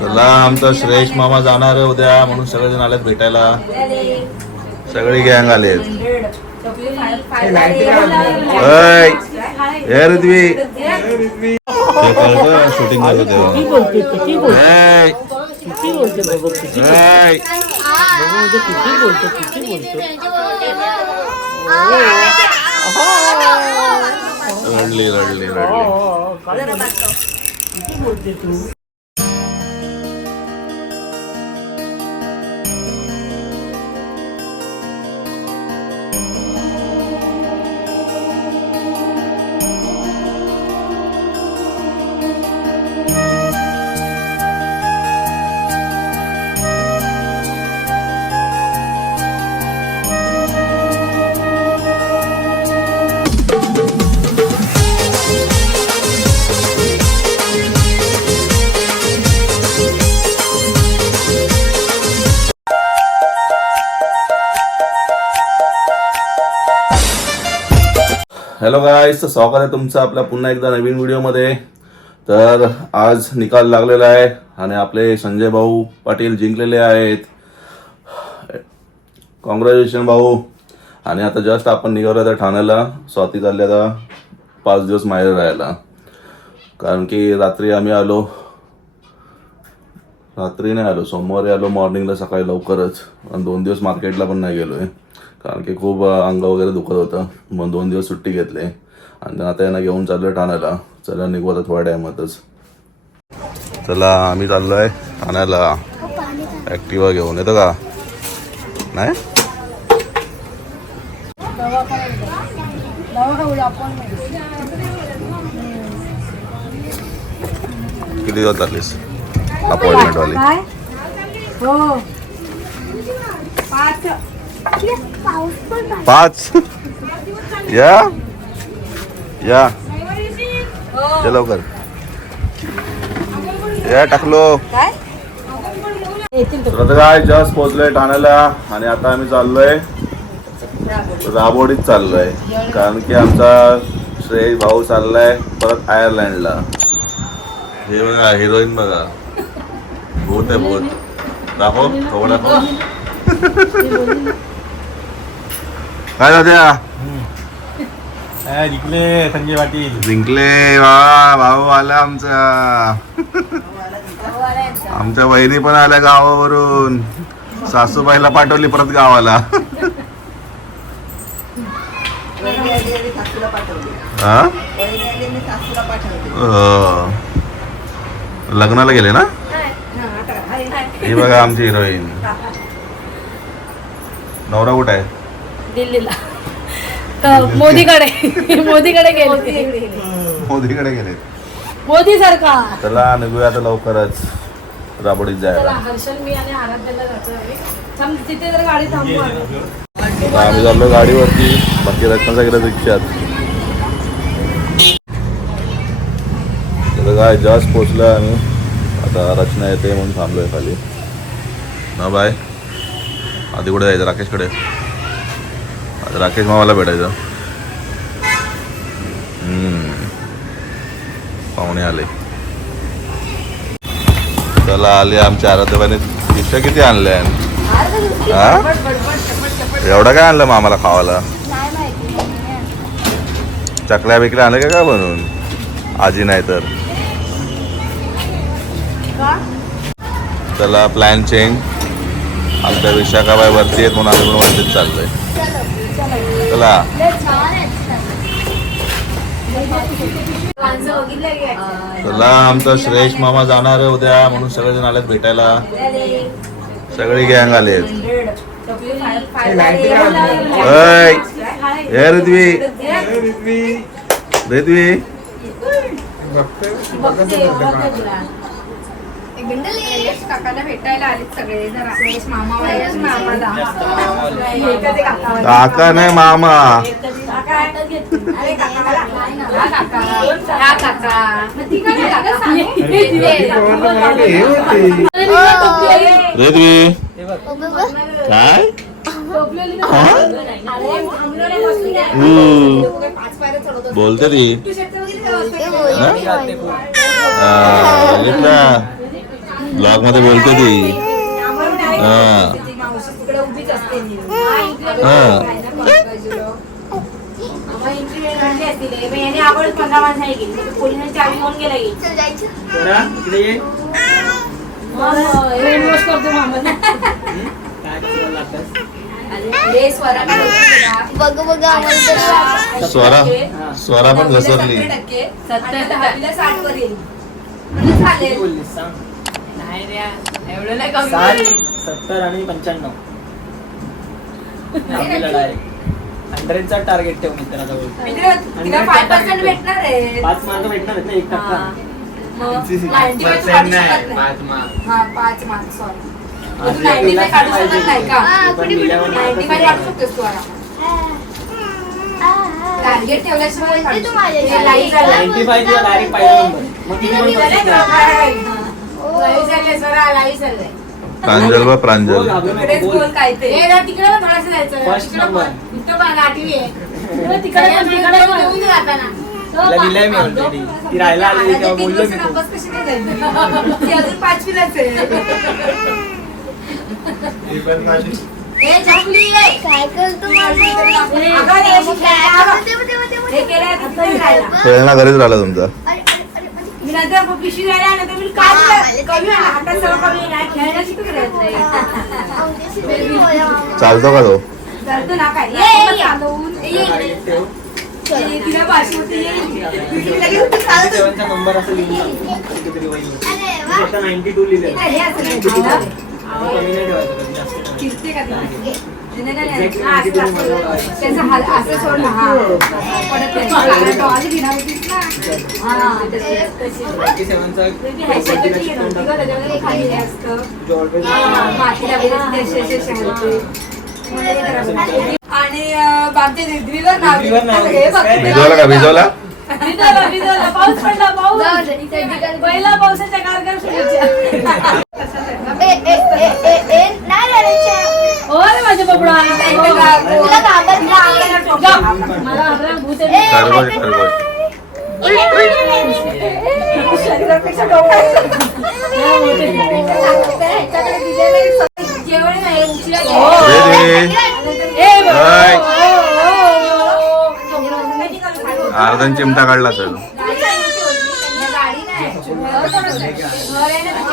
चला आमचा श्रेष मामा जाणार आहे उद्या म्हणून सगळेजण आलेत भेटायला. सगळी गँग आलेत. शूटिंग करतो रडली रडली रडली. हो, काय बोलते? हॅलो गाईस तर स्वागत आहे तुमचं आपल्या पुन्हा एकदा नवीन व्हिडिओमध्ये. तर आज निकाल लागलेला आहे आणि आपले संजय भाऊ पाटील जिंकलेले आहेत. कॉंग्रॅच्युलेशन भाऊ. आणि आता जस्ट आपण निघालो त्या ठाण्याला. स्वाती चालल्या आता पाच दिवस माहेर राहायला. कारण की रात्री आम्ही आलो. रात्री नाही आलो सोमवारी आलो मॉर्निंगला सकाळी लवकरच. आणि दोन दिवस मार्केटला पण नाही गेलो आहे कारण की खूप अंग वगैरे दुखत होतं. मग दोन दिवस सुट्टी घेतली. आणि आता यांना घेऊन चाललो ठाण्याला. चला निघू आता थोड्या टायमातच. चला आम्ही चाललो आहे ठाण्याला. ॲक्टिवा घेऊन. येतो का? नाही? किती दिवस चाललीस? अपॉइंटमेंटवाली हो. पाच. पाच. या. या. ये लवकर. या टाकलो. काय? जस्ट पोहोचलोय ठाण्याला आणि आता आम्ही चाललोय राबोडीत चाललोय. कारण की आमचा श्रेय भाऊ चाललाय परत आयर्लंडला. हे बघा हिरोईन बघा. भूत आहे भूत. दाखव थोडं दाखव. काय दाद्या जिंकले संजय पाटील. जिंकले वा भाऊ आला आमचा. आमच्या बहिणी पण आल्या गावावरून. सासूबाईला पाठवली परत गावाला. लग्नाला गेले ना? ही बघा आमची हिरोईन. नवरा कुठे आहे? दिल्लीला. तर मोदीकडे मोदीकडे गेले मोदीकडे गेले. मोदी सरकार. चला निघूया आता लवकरच. राबडीत जायला. हर्षल मी आणि आराध्याला तिथे जर गाडी थांबू आम्ही. चाललो गाडीवरती. बाकी रत्नाचा गेला रिक्षात. काय जस्ट पोचलो आम्ही. आता रचना येते म्हणून थांबलोय खाली. ना बाय. आधी कुठे जायचं? राकेशकडे. राकेश मामाला भेटायचं. पाहुणे आले. चला आले आमच्या आराध्यबाने पिशव्या किती आणल्या? हा? एवढं काय आणलं मामाला खावाला? चकल्या बिकल्या आणलं का काय बनवून? आजी नाही तर. चला प्लॅन चेंज आमच्या विशाखाबाई वरती आहेत म्हणून आम्ही पण वरतीच चाललोय. चला. चला आमचा श्रेष मामा जाणार आहे उद्या म्हणून सगळेजण आलेत भेटायला. सगळी गँग आलेत. अय ए ऋत्वी. ऋत्वी. काकाला भेटायला आलेत सगळे जरा सुरेश मामा एक काका नाही मामा. हा. हा काय. बोलते ती हा? ब्लॉगमध्ये बोलते ती हा. हा. हे स्वरा. स्वरा स्वरा पण घसरली सत्तर दहावीला साठ वर येईल म्हणजे चालेल नाही रे एवढं नाही कमी साठ होईल. सत्तर आणि पंच्याण्णव हंड्रेडचा टार्गेट ठेव मित्राजवळ मित्र, तिला फाय पर्सेंट भेटणार आहे पाच मार्क भेटणार आहेत ना एक टक्का हा. मग 95 काढू शकत नाही. हा पाच मार्क सॉरी आज नाईन्टी फाय काढू पाहिजे. शकत नाही का हा, पण लिहिल्यावर नाईन्टी फाय काढू शकतोस तू आरामात. टार्गेट ठेवल्याशिवाय काढू म्हणजे तू शकत नाही. झालं. पहिला मग किती पण. लाईव्ह प्रांजल बा प्रांजल. तिकडे थोडंसं जायचं. तिकडे तिला दिलंय मी ऑलरेडी ती राहायला तेव्हा बोललो मी हे खेळणा घरीच राहिला तुमचा अरे, अरे, अरे, अरे. मी नंतर पिशवी राहिला नंतर मी काय? कमी हातात सगळं कमी नाही. खेळायला शिकत. चालतो का तो? चालतो ना काय? तिला नंबर असं नाईन्टी टू लिहिलं का हा, असं सोड ना हा घेणार होतीस ना हा त्याच्यामध्ये खाली हे असतं हा, हे. आणि रिद्रीवर नाव काय? भिजवला का भिजवला भिजवला, भिजवला. पाऊस पडला पाऊस पहिला पावसाच्या शुभेच्छा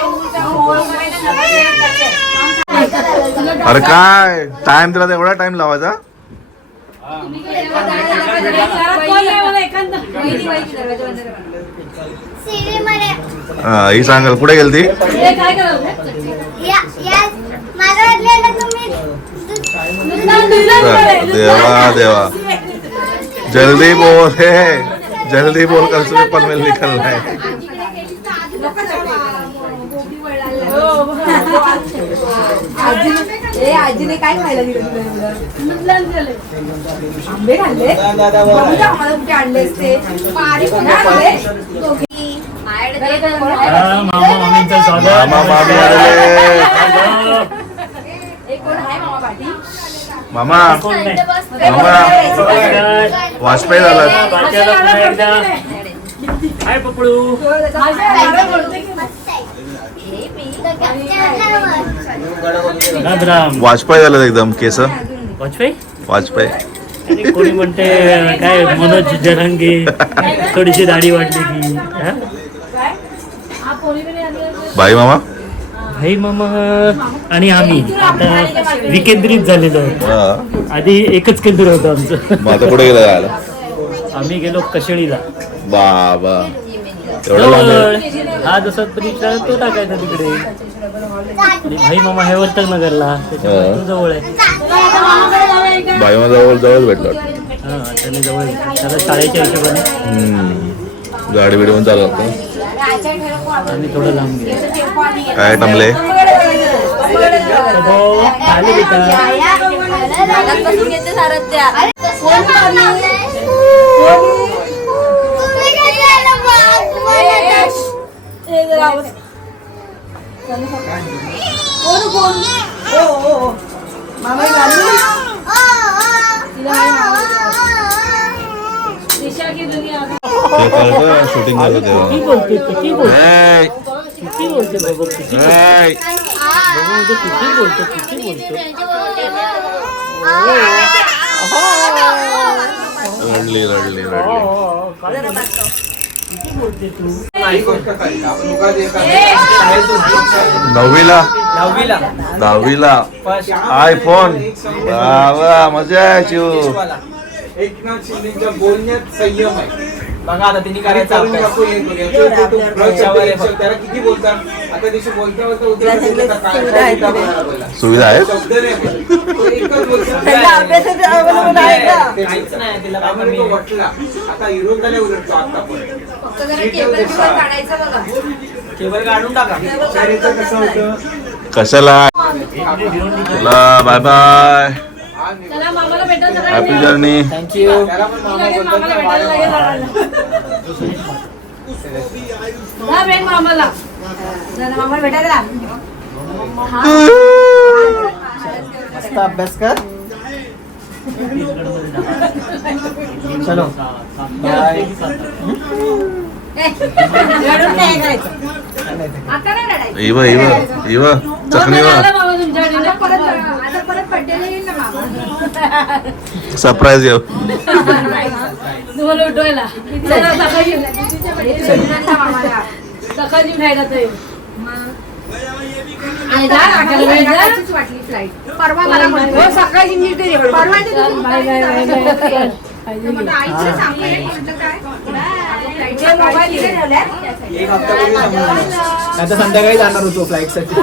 मूळचा मोहळमध्ये ना नवरदेव करते. अरे काय? टाइम दिला तर एवढा टाइम लावायचा? हा, ही सांगल कुठे गेलती ए, काय करावं या या माझ्या वाटलेलं तुम्ही नुसतं दिलं बरं. देवा देवा जल्दी बोल हे जल्दी बोल कर तुम्ही पनवेल निकलना है हो, आजीने- ए, आजीने काय खायला दिलं तुला. आंबे खाल्ले आम्हाला कुठे आणले असते? मामा मामींचं मामा. वाजपेयी झाला बाच्याला पुन्हा वाजपेयी झालं एकदम केस. वाजपेयी? वाजपेयी. कोणी म्हणते काय मनोज जरांगे थोडीशी दाढी वाटली की. बाई मामा? भाई मामा आणि आम्ही. आता विकेंद्रित झालेलो आहोत. हा. आधी एकच केंद्र होतं आमचं. आता कुठे गेला आम्ही गेलो कशेळीला. बाबा. एवढं लांब. हा जसा परीक्षा तो टाकायचा तिकडे. आणि भाई मामा हे वर्तक नगरला त्याच्यामुळे तो जवळ आहे. बाई माझा जवळ जवळ भेटलो हा त्याने जवळ आहे. त्याला शाळेच्या हिशोबाने. गाडी बिडी पण चालू होतं आम्ही थोडं लांब गेलो. काय टमले बेटा. बसून घेते सारं त्या दिशा की दुनिया ते कळतं शूटिंग करत किती तेव्हा बोलते किती बोलते ए, किती बोलते बाबा किती बोलते ए. बाबा दहावीला. दहावीला. आयफोन वा मजा आहे शिव. एकनाथ शिंदेच्या बोलण्यात संयम आहे. बघा आता त्यांनी करायचा अभ्यास. ब्रशवर आहे. त्याला किती बोलतात आता दिवशी बोलता बोलता उद्या काय- काय बोलायला बोलला. सुविधा आहेत शब्द नाही. बोलत. तो एकच बोलतो. ते काहीच नाही, तिला काय त्यामुळे तो वटला. आता विरोधाला उलटतो आता पण. फक्त जरा केबल बिबल काढायचं बघा. केबल काढून टाका. कसं होतं? कशाला? बाय बाय निघ- चला मामाला भेटायला चला. हॅपी जर्नी थँक्यू मामाला भेटायला मामा. हा मस्त अभ्यास कर. चलो. बाय रडून काय करायचं आता नाही रडायचं इव. इव इव चकणी परत मामा सरप्राईज येऊ तुम्हाला उठवायला. खायला ते परवा मला सकाळची नीट. परवा आता संध्याकाळी जाणार होतो फ्लाईटसाठी.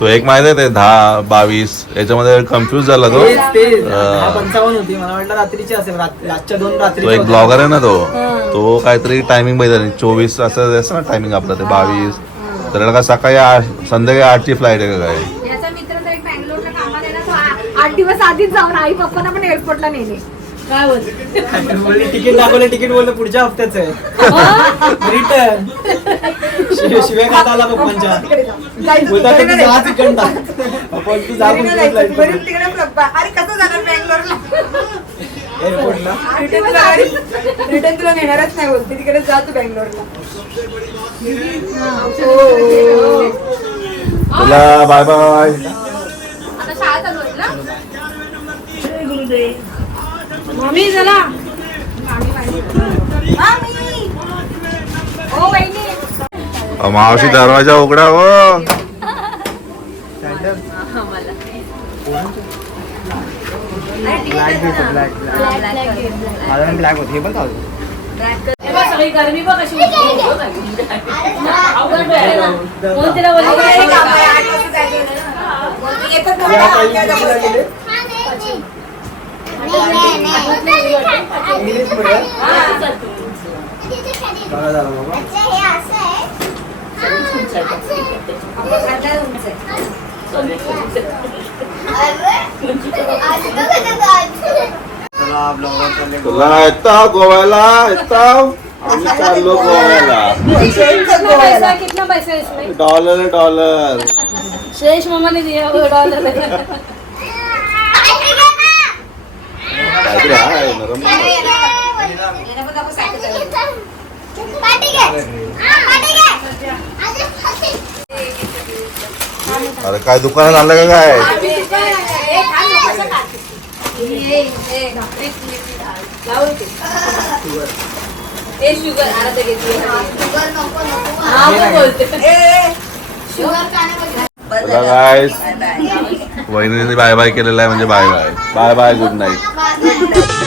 तो एक माहीत आहे ते दहा बावीस याच्यामध्ये कन्फ्युज झाला तो. तेच तेच. अं, दहा पंचावन्न होती मला वाटलं रात्रीची असेल रात- रातच्या दोन रात्री तो एक ब्लॉगर आहे ना तो. तो काहीतरी टायमिंग माहिती चोवीस असं असं ना टायमिंग आपलं ते बावीस. तर का सकाळी आठ संध्याकाळी आठची फ्लाईट आहे का काय? याचा मित्र तर एक बँगलोरला कामाला आहे ना तो आ- आठ दिवस आधीच जाऊन आई पप्पांना पण एअरपोर्टला नेले. काय बोल तिकीट दाखवलं तिकीट बोललं पुढच्या हप्त्याच आहे. रिटर्न शिव्या खाता आला पप्पांच्या. आपण तू जा. अरे कसं जाणार बँगलोरला? एअरपोर्टला रिटर्न तुला नेणारच नाही बोलते. तिकडे जा तू बँगलोरला. तुला बाय बाय आता शाळा चालू आहे ना? मम्मी चला. मावशी दरवाजा उघडा हो. ब्लॅक होती पण बघ, सगळी गरमी बघ कशी होती. अवघड आहे ना. म्हणून तिला बोलली की अरे सगळी काम आहे, काम. आठ वाजता जायचं आहे ना. बोलते, येतात ना मला आठ वाजता बसते. इंग्लिश मीडियम हा, चालतो. बघा झालं बाबा आता उंच आहे. चला तुला येता गोव्याला येता. आम्ही चाललो गोव्याला. कितना पैसा है इसमें डॉलर डॉलर. शेष मामा ने दिया वो डॉलर काहीतरी आहे. नरम अरे काय दुकानात आणलं का काय? लावून दे. ए शुगर आता ते घेतली शुगर नको नको. हा बोलते. शुगर चला गायस वहिनीने बाय बाय केलेला आहे म्हणजे bye bye bye bye good night